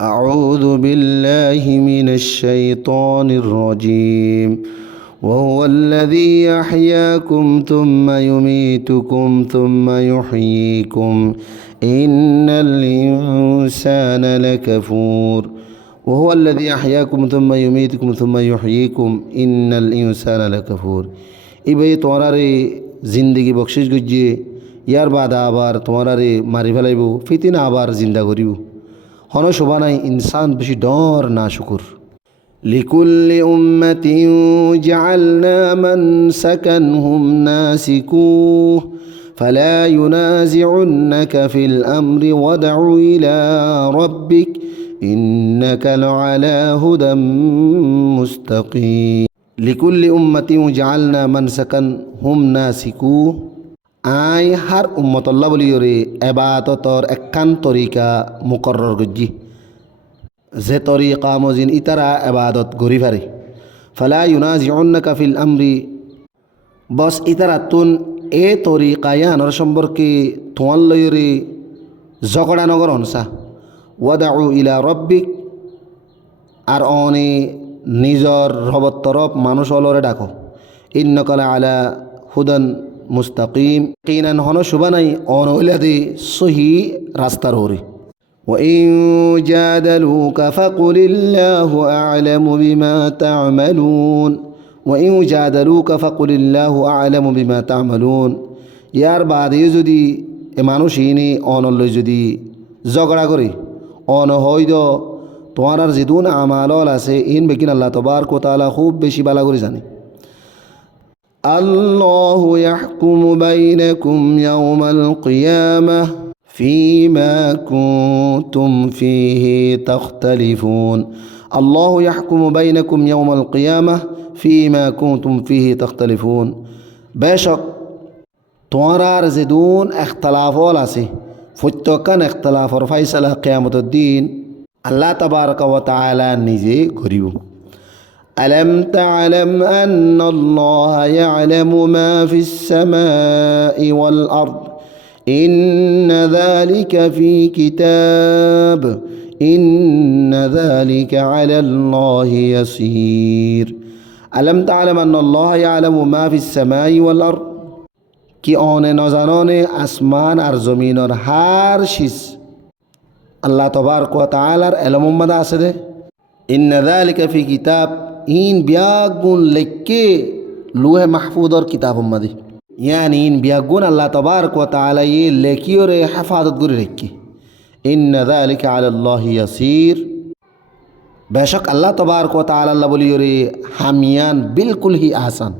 أعوذ بالله من الشيطان الرجيم وهو الذي يحياكم ثم يميتكم ثم يحييكم إن الإنسان لكفور وهو الذي أحياكم ثم يميتكم ثم يحييكم إن الإنسان لكفور ইবে তোমারে জিন্দগি বকশিস গুজিয়ে ইয়ার বাদ আবার তোমারে মারি ফেলাইব ফিতিনা আবার জিন্দা করিব হন শোভা নাই ইনসান বেশি ডর না শুকুর لكل أمة جعلنا منسكا هم ناسكوه فلا ينازعنك في الأمر وادع إلى ربك إنك لعلى هدى مستقيم لكل أمة جعلنا منسكا هم ناسكوه আই হার উম্মতল্লাহ বলিয়রে এবাদতর একখান তরিকা মুকরর গজ্জি যে তরিকা মজিন ইতারা এবাদত গরি ফারে ফালা ইউনাজিউন্নাকা ফিল আমরি বস ইতারা তুন এ তরিকায়ানর সম্পর্কে তোমার লয়রে ঝগড়া নগর অনসা ওয়াদাউ ইলা রব্বিক আর অনে নিজর রবত তরফ মানুষ অলরে ডাকো ইন্নাকা আলা হুদান মুস্তাকিম কিনান হন শুবানাই অন হইলাদি সহি রাস্তার হরে وإن جادلوك فقل الله أعلم بما تعملون وإن جادلوك فقل الله أعلم بما تعملون ইয়ার বাদে যদি এ মানুষইনি অনল্য যদি ঝগড়া করে অন হইদ তোমার আর যেদুন আমাল আছে ইন বেকিন আল্লাহ তবারক ওয়া তাআলা খুব বেশি বালা করে জানে الله يحكم بينكم يوم القيامة فيما كنتم فيه تختلفون الله يحكم بينكم يوم القيامة فيما كنتم فيه تختلفون বেশক তোমার যেদুন اختلافول আছে প্রত্যেকখান اختلافর ফয়সালা কিয়ামতের দিন আল্লাহ তাবারক ওয়া তাআলা নিজে করিব ألم تعلم أن الله يعلم ما في السماء والأرض إن ذلك في كتاب إن ذلك على الله يسير ألم تعلم أن الله يعلم ما في السماء والأرض কি অনে নজাননে আসমান আর জমিনের হার শিস আল্লাহ তবারক ওয়া তাআলার ইলম মধ্যে আছে দে ইন্না যালিকা ফি কিতাব ইন বিয়াগুন লেখকে লুহে মাহফুজর কিতাব মধ্যে ইয়ানি ইন বিয়াগুন আল্লাহ তবারক ওয়া তাআলা ই লেখিয়রে হেফাজত করে রেখে ইন্না যালিকা আলা আল্লাহি ইয়াসির বেশক আল্লাহ তবারক ওয়া তাআলা বলিয়রে হামিয়ান বিলকুল হি আসান